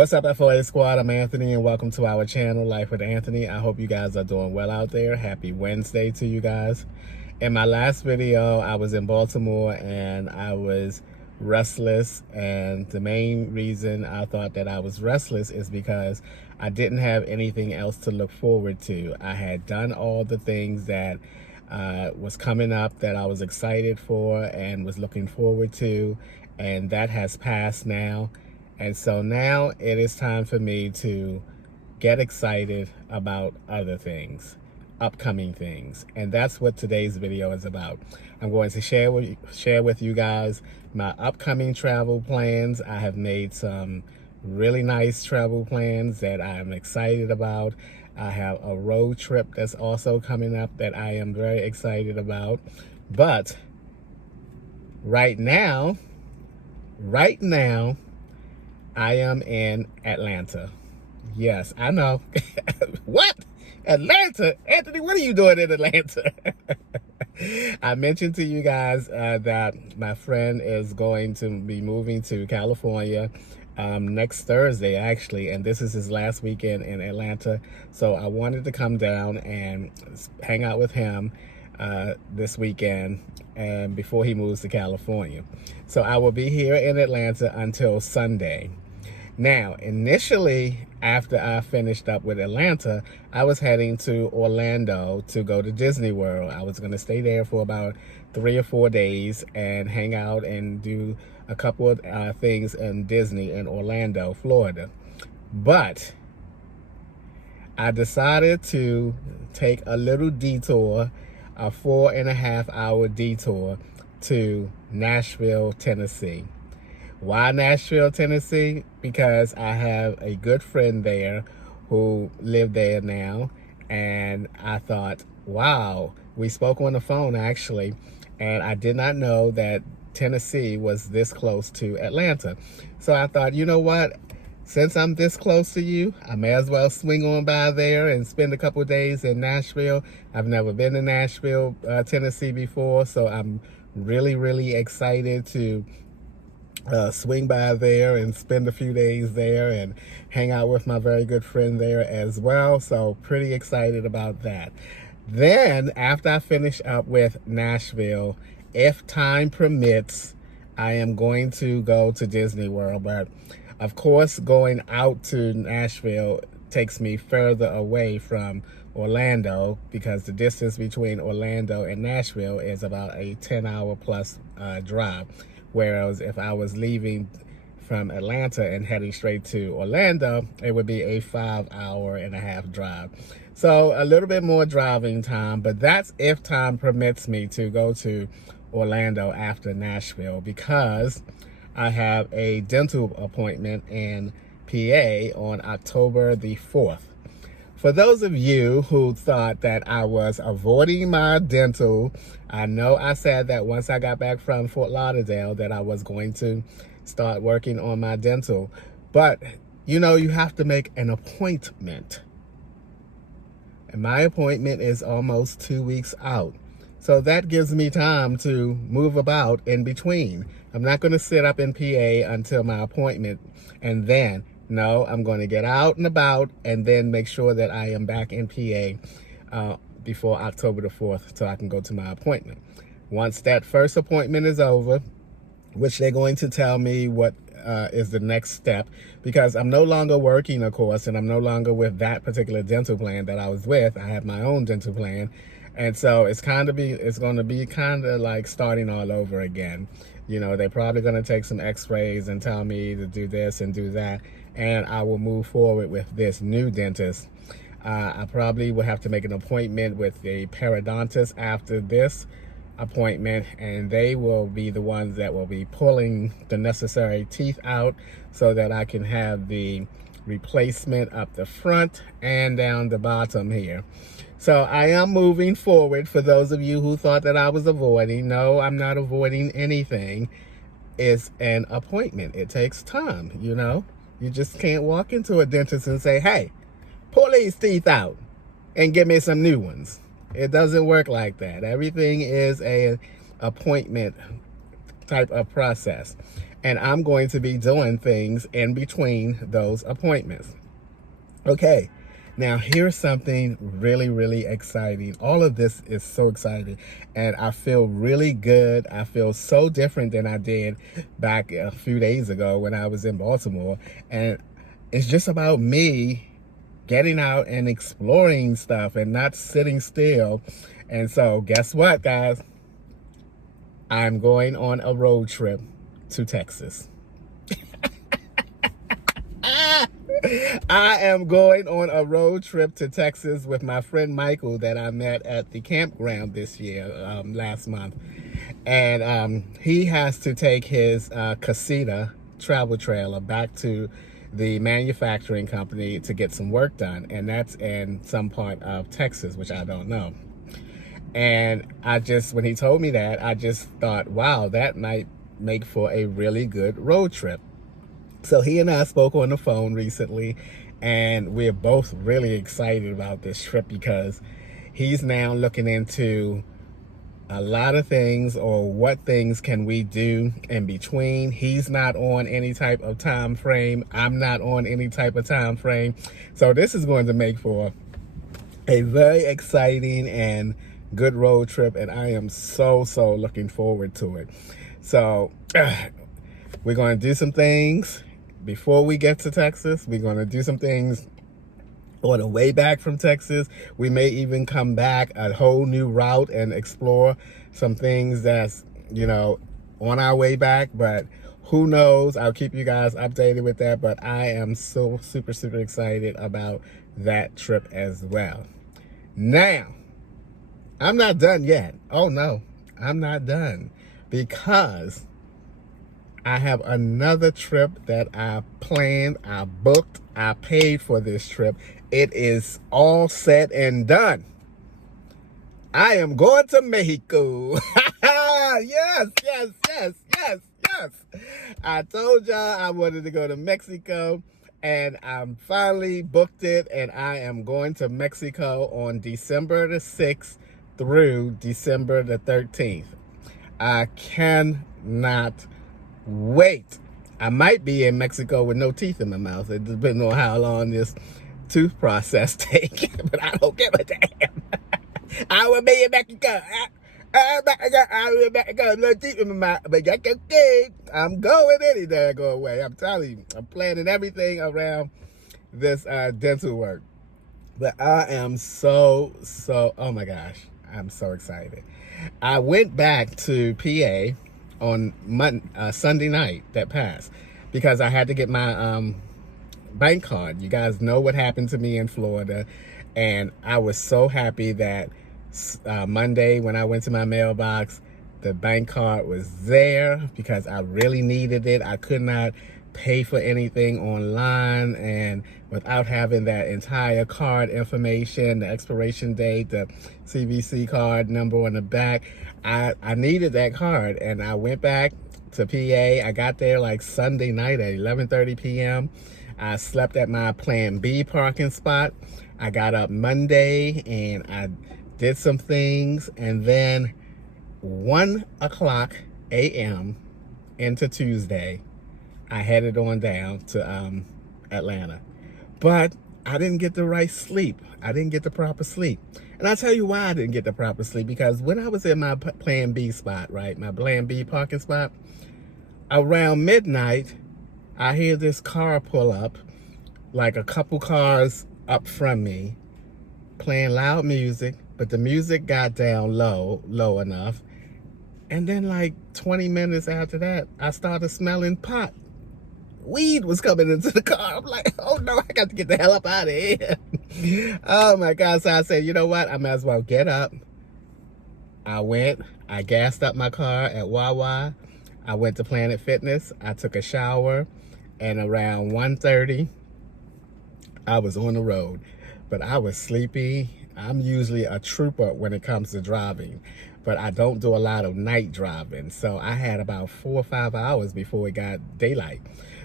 What's up, FOA Squad? I'm Anthony, and welcome to our channel, Life with Anthony. I hope you guys are doing well out there. Happy Wednesday to you guys. In my last video, I was in Baltimore, and I was restless, and the main reason I thought that I was restless is because I didn't have anything else to look forward to. I had done all the things that was coming up that I was excited for and was looking forward to, and that has passed now. And so now it is time for me to get excited about other things, upcoming things. And that's what today's video is about. I'm going to share with you guys my upcoming travel plans. I have made some really nice travel plans that I'm excited about. I have a road trip that's also coming up that I am very excited about. But right now, I am in Atlanta. Yes, I know. What? Atlanta? Anthony, what are you doing in Atlanta? I mentioned to you guys that my friend is going to be moving to California next Thursday, actually, and this is his last weekend in Atlanta. So I wanted to come down and hang out with him this weekend and before he moves to California. So I will be here in Atlanta until Sunday. Now, initially, after I finished up with Atlanta, I was heading to Orlando to go to Disney World. I was going to stay there for about 3 or 4 days and hang out and do a couple of things in Disney in Orlando, Florida. But I decided to take a little detour, a 4.5-hour detour to Nashville, Tennessee. Why Nashville, Tennessee? Because I have a good friend there who lived there now, and I thought, wow, we spoke on the phone actually, and I did not know that Tennessee was this close to Atlanta. So I thought, you know what? Since I'm this close to you, I may as well swing on by there and spend a couple of days in Nashville. I've never been to Nashville, Tennessee before, so I'm really excited to swing by there and spend a few days there and hang out with my very good friend there as well. So pretty excited about that. Then after I finish up with Nashville, if time permits, I am going to go to Disney World. But of course, going out to Nashville takes me further away from Orlando because the distance between Orlando and Nashville is about a 10-hour plus drive. Whereas if I was leaving from Atlanta and heading straight to Orlando, it would be a 5.5-hour drive. So a little bit more driving time, but that's if time permits me to go to Orlando after Nashville, because I have a dental appointment in PA on October the 4th. For those of you who thought that I was avoiding my dental, I know I said that once I got back from Fort Lauderdale that I was going to start working on my dental. But, you know, you have to make an appointment. And my appointment is almost 2 weeks out. So that gives me time to move about in between. I'm not going to sit up in PA until my appointment and then no, I'm going to get out and about and then make sure that I am back in PA before October the 4th so I can go to my appointment. Once that first appointment is over, which they're going to tell me what is the next step, because I'm no longer working, of course, and I'm no longer with that particular dental plan that I was with. I have my own dental plan. And so it's going to be kind of like starting all over again. You know, they're probably going to take some x-rays and tell me to do this and do that. And I will move forward with this new dentist. I probably will have to make an appointment with a periodontist after this appointment, and they will be the ones that will be pulling the necessary teeth out so that I can have the replacement up the front and down the bottom here. So I am moving forward. For those of you who thought that I was avoiding, no, I'm not avoiding anything. It's an appointment. It takes time, you know. You just can't walk into a dentist and say, hey, pull these teeth out and give me some new ones. It doesn't work like that. Everything is a appointment type of process. and I'm going to be doing things in between those appointments. Okay, now here's something really, really exciting. All of this is so exciting, and I feel really good. I feel so different than I did back a few days ago when I was in Baltimore, and it's just about me getting out and exploring stuff and not sitting still. And so guess what, guys? I'm going on a road trip to Texas. I am going on a road trip to Texas with my friend Michael that I met at the campground this year, last month. And he has to take his Casita travel trailer back to the manufacturing company to get some work done. And that's in some part of Texas, which I don't know. And when he told me that, I just thought, wow, that might make for a really good road trip. So he and I spoke on the phone recently, and we're both really excited about this trip because he's now looking into a lot of things, or what things can we do in between. He's not on any type of time frame. I'm not on any type of time frame. So this is going to make for a very exciting and good road trip, and I am so looking forward to it. So we're going to do some things before we get to Texas. We're going to do some things on the way back from Texas. We may even come back a whole new route and explore some things that's, on our way back, but who knows? I'll keep you guys updated with that, but I am so super excited about that trip as well. Now, I'm not done yet. Oh no, I'm not done, because I have another trip that I planned, I booked, I paid for this trip. It is all said and done. I am going to Mexico. Yes. I told y'all I wanted to go to Mexico, and I'm finally booked it, and I am going to Mexico on December the 6th through December the 13th. I cannot wait. I might be in Mexico with no teeth in my mouth. It depends on how long this tooth process takes, but I don't give a damn. I will be in Mexico. I will be in Mexico, no teeth in my mouth, but that's okay. I'm going any day, go away. I'm telling you, I'm planning everything around this dental work. But I am so, oh my gosh, I'm so excited. I went back to PA on Sunday night that passed, because I had to get my bank card. You guys know what happened to me in Florida, and I was so happy that Monday when I went to my mailbox, the bank card was there, because I really needed it. I could not pay for anything online and without having that entire card information, the expiration date, the CVC card number on the back. I needed that card, and I went back to PA. I got there like Sunday night at 11:30 p.m. I slept at my Plan B parking spot. I got up Monday and I did some things, and then 1 o'clock a.m. into Tuesday, I headed on down to Atlanta. But I didn't get the right sleep. I didn't get the proper sleep. And I'll tell you why I didn't get the proper sleep. Because when I was in my Plan B spot, right, my Plan B parking spot, around midnight, I hear this car pull up, like a couple cars up from me, playing loud music, but the music got down low enough. And then like 20 minutes after that, I started smelling pot. Weed was coming into the car. I'm like, oh no, I got to get the hell up out of here. Oh my God. So I said, you know what? I might as well get up. I gassed up my car at Wawa. I went to Planet Fitness. I took a shower, and around 1:30, I was on the road, but I was sleepy. I'm usually a trooper when it comes to driving, but I don't do a lot of night driving. So I had about 4 or 5 hours before it got daylight.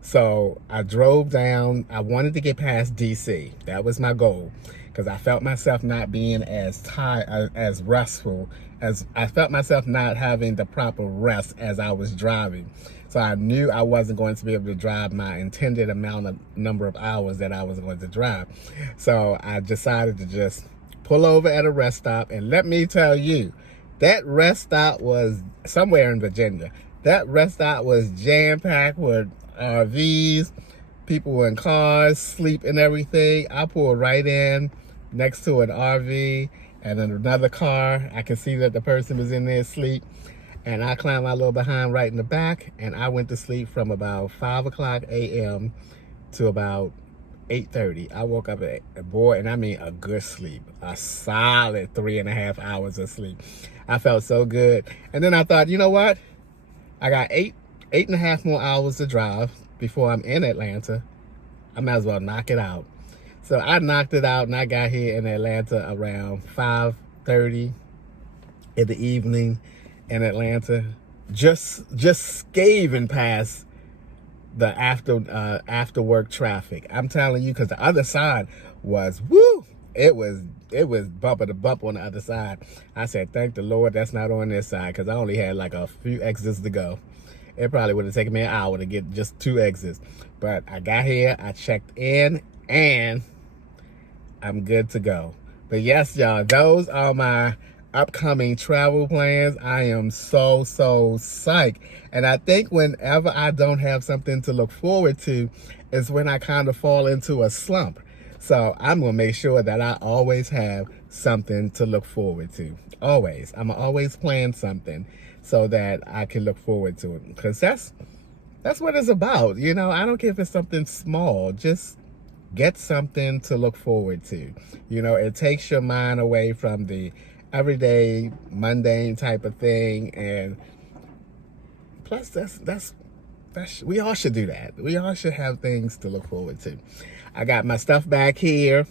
So I drove down. I wanted to get past DC. That was my goal, because I felt myself not being as tired, as restful, as I felt myself not having the proper rest as I was driving. So I knew I wasn't going to be able to drive my intended number of hours that I was going to drive. So I decided to just pull over at a rest stop. And let me tell you, that rest stop was somewhere in Virginia. That rest stop was jam-packed with RVs. People were in cars, sleep and everything. I pulled right in next to an RV and then another car. I could see that the person was in there asleep. And I climbed my little behind right in the back, and I went to sleep from about 5 o'clock a.m. to about 8:30. I woke up boy, and I mean a good sleep, a solid 3.5 hours of sleep. I felt so good. And then I thought, you know what? I got 8.5 more hours to drive before I'm in Atlanta. I might as well knock it out. So I knocked it out, and I got here in Atlanta around 5:30 in the evening in Atlanta, just scaving past the after work traffic. I'm telling you, because the other side was woo. It was bumper to bumper on the other side. I said, thank the Lord that's not on this side, because I only had like a few exits to go. It probably would have taken me an hour to get just 2 exits. But I got here, I checked in, and I'm good to go. But yes, y'all, those are my upcoming travel plans. I am so psyched. And I think whenever I don't have something to look forward to is when I kind of fall into a slump. So I'm going to make sure that I always have something to look forward to. Always. I'm going to always plan something so that I can look forward to it. Because that's what it's about. You know, I don't care if it's something small. Just get something to look forward to. You know, it takes your mind away from the everyday mundane type of thing. And plus that's we all should do that. We all should have things to look forward to. I got my stuff back here,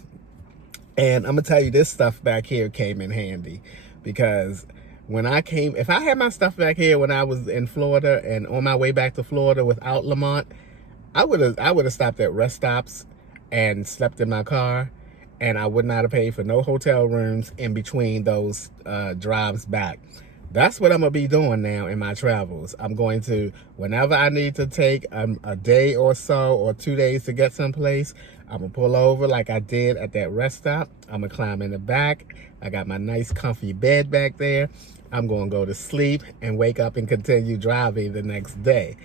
and I'm gonna tell you, this stuff back here came in handy, because when I came, if I had my stuff back here when I was in Florida and on my way back to Florida without Lamont, I would have stopped at rest stops and slept in my car, and I would not have paid for no hotel rooms in between those drives back. That's what I'm going to be doing now in my travels. I'm going to, whenever I need to take a day or so or 2 days to get someplace, I'm going to pull over like I did at that rest stop. I'm going to climb in the back. I got my nice comfy bed back there. I'm going to go to sleep and wake up and continue driving the next day.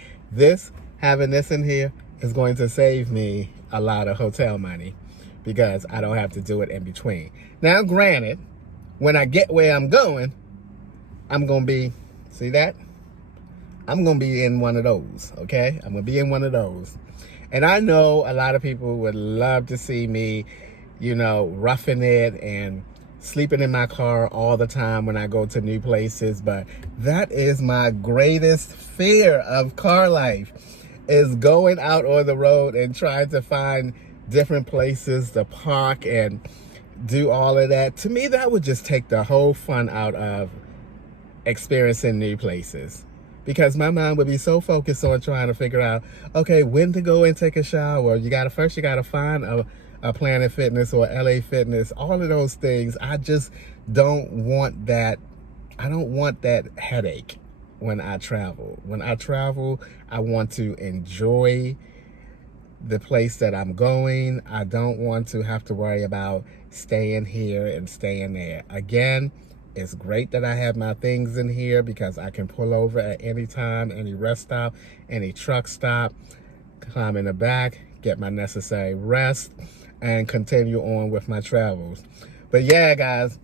Having this in here is going to save me a lot of hotel money, because I don't have to do it in between. Now, granted, when I get where I'm going, I'm going to be, see that? I'm going to be in one of those, okay? I'm going to be in one of those. And I know a lot of people would love to see me, you know, roughing it and sleeping in my car all the time when I go to new places. But that is my greatest fear of car life, is going out on the road and trying to find different places to park and do all of that. To me, that would just take the whole fun out of experiencing new places, because my mind would be so focused on trying to figure out, okay, when to go and take a shower. You gotta find a Planet Fitness or LA Fitness, all of those things. I just don't want that. I don't want that headache when I travel. When I travel, I want to enjoy the place that I'm going. I don't want to have to worry about staying here and staying there. Again, it's great that I have my things in here, because I can pull over at any time, any rest stop, any truck stop, climb in the back, get my necessary rest, and continue on with my travels. But yeah, guys,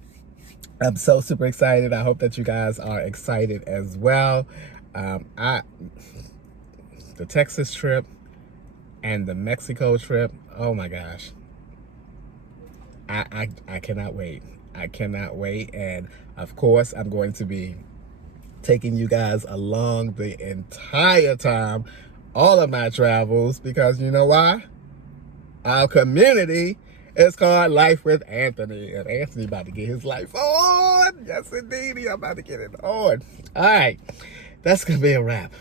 I'm so super excited. I hope that you guys are excited as well. The Texas trip and the Mexico trip, oh my gosh. I cannot wait. I cannot wait. And of course, I'm going to be taking you guys along the entire time, all of my travels, because you know why? Our community is called Life with Anthony, and Anthony about to get his life on. Yes, indeed, he's about to get it on. All right, that's gonna be a wrap.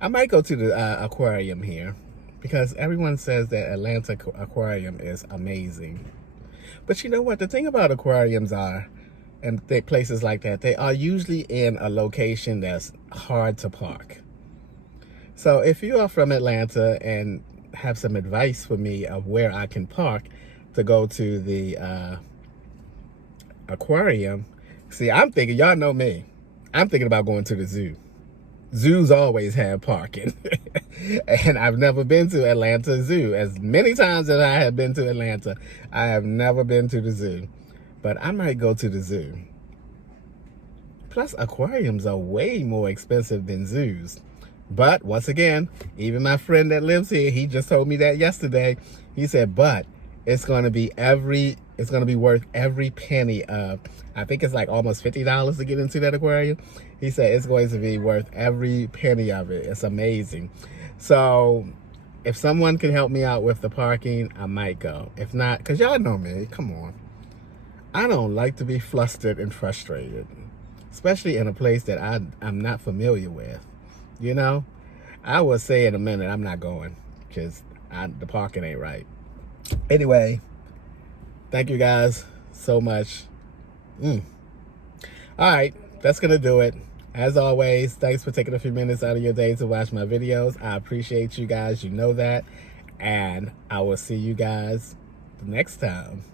I might go to the aquarium here, because everyone says that Atlanta Aquarium is amazing. But you know what? The thing about aquariums are, and places like that, they are usually in a location that's hard to park. So if you are from Atlanta and have some advice for me of where I can park to go to the aquarium, see, I'm thinking, y'all know me, I'm thinking about going to the zoo. Zoos always have parking. And I've never been to Atlanta Zoo. As many times as I have been to Atlanta, I have never been to the zoo. But I might go to the zoo. Plus, aquariums are way more expensive than zoos. But once again, even my friend that lives here, he just told me that yesterday. He said, but it's going to be worth every penny of, I think it's like almost $50 to get into that aquarium. He said it's going to be worth every penny of it. It's amazing. So if someone can help me out with the parking, I might go. If not, because y'all know me, come on. I don't like to be flustered and frustrated, especially in a place that I'm not familiar with. You know, I will say in a minute, I'm not going because the parking ain't right. Anyway, thank you guys so much. All right, that's going to do it. As always, thanks for taking a few minutes out of your day to watch my videos. I appreciate you guys. You know that. And I will see you guys next time.